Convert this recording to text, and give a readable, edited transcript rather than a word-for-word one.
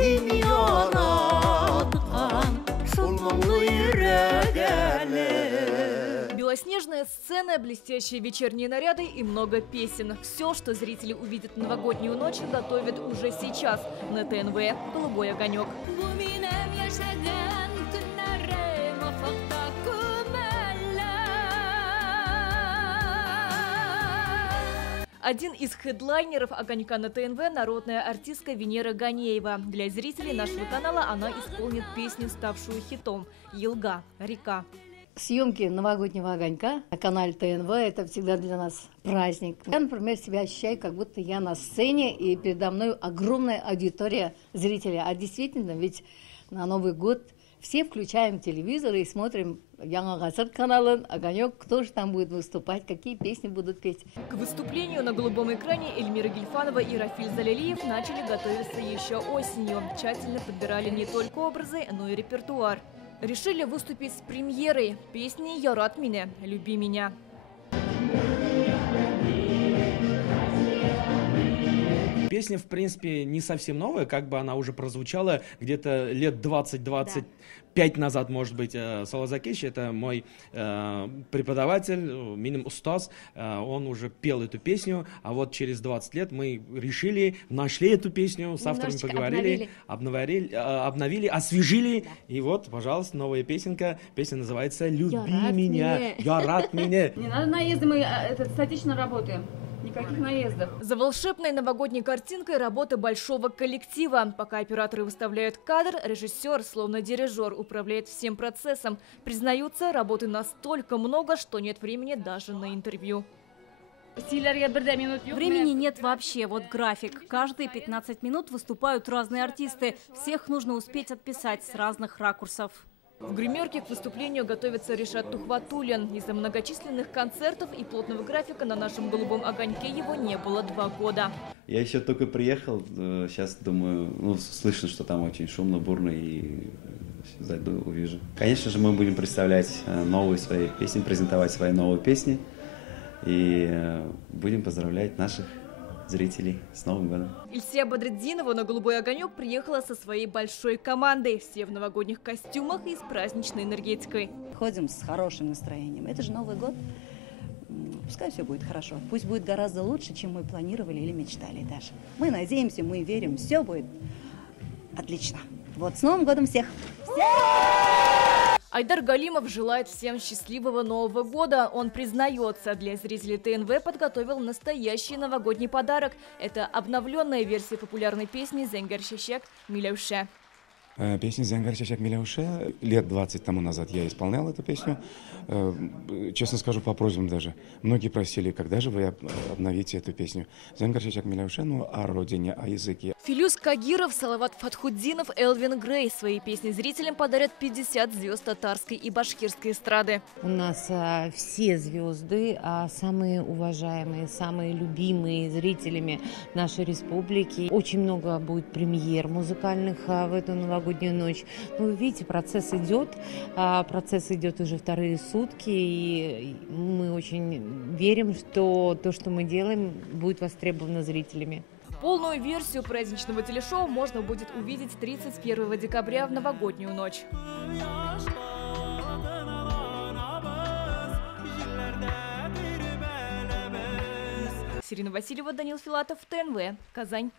Seni yaratkan şol muңлы йөрәк әле. Белоснежная сцена, блестящие вечерние наряды и много песен. Все, что зрители увидят в новогоднюю ночь, готовят уже сейчас на ТНВ «Голубой огонек». Один из хедлайнеров «Огонька» на ТНВ – народная артистка Венера Ганеева. Для зрителей нашего канала она исполнит песню, ставшую хитом «Елга. Река». Съемки новогоднего огонька на канале ТНВ – это всегда для нас праздник. Я, например, себя ощущаю, как будто я на сцене, и передо мной огромная аудитория зрителей. А действительно, ведь на Новый год все включаем телевизор и смотрим Яңа Ғасыр каналын, огонек, кто же там будет выступать, какие песни будут петь. К выступлению на голубом экране Эльмира Гильфанова и Рафиль Залялиев начали готовиться еще осенью. Тщательно подбирали не только образы, но и репертуар. Решили выступить с премьерой песни «Ярат мине», «Люби меня». Песня, в принципе, не совсем новая, как бы она уже прозвучала где-то лет 20-25 назад, может быть. Сала Закеш, это мой преподаватель, Миним Устаз, он уже пел эту песню, а вот через 20 лет мы решили, нашли эту песню, с авторами поговорили, обновили, освежили, и вот, пожалуйста, новая песенка. Песня называется «Люби меня, Ярат мине». Не надо наезды, мы статично работаем. Никаких наездов. За волшебной новогодней картинкой работа большого коллектива. Пока операторы выставляют кадр, режиссер, словно дирижер, управляет всем процессом. Признаются, работы настолько много, что нет времени даже на интервью. Времени нет вообще, вот график. Каждые 15 минут выступают разные артисты. Всех нужно успеть отписать с разных ракурсов. В гримерке к выступлению готовится Ришат Тухватуллин. Из-за многочисленных концертов и плотного графика на нашем «Голубом огоньке» его не было 2 года. Я еще только приехал, сейчас думаю, слышно, что там очень шумно, бурно, и зайду, увижу. Конечно же, мы будем представлять новые свои песни, презентовать свои новые песни, и будем поздравлять наших зрителей с Новым годом. Ильсия Бадретдинова на «Голубой огонек» приехала со своей большой командой. Все в новогодних костюмах и с праздничной энергетикой. Ходим с хорошим настроением. Это же Новый год. Пускай все будет хорошо. Пусть будет гораздо лучше, чем мы планировали или мечтали даже. Мы надеемся, мы верим. Все будет отлично. Вот с Новым годом всех! Айдар Галимов желает всем счастливого Нового года. Он признается, для зрителей ТНВ подготовил настоящий новогодний подарок. Это обновленная версия популярной песни «Зенгер Шешек Милеуше». Песня «Зенгер Шешек Милеуше». Лет 20 тому назад я исполнял эту песню. Честно скажу, по просьбам даже. Многие просили, когда же вы обновите эту песню. «Зенгер Шешек Милеуше», ну, о родине, о языке. Филюс Кагиров, Салават Фатхуддинов, Элвин Грей свои песни зрителям подарят 50 звезд татарской и башкирской эстрады. У нас все звезды, самые уважаемые, самые любимые зрителями нашей республики. Очень много будет премьер музыкальных в эту новогоднюю ночь. Ну, вы видите, процесс идет уже вторые сутки, и мы очень верим, что то, что мы делаем, будет востребовано зрителями. Полную версию праздничного телешоу можно будет увидеть 31 декабря в новогоднюю ночь. Сирина Васильева, Данил Филатов, ТНВ, Казань.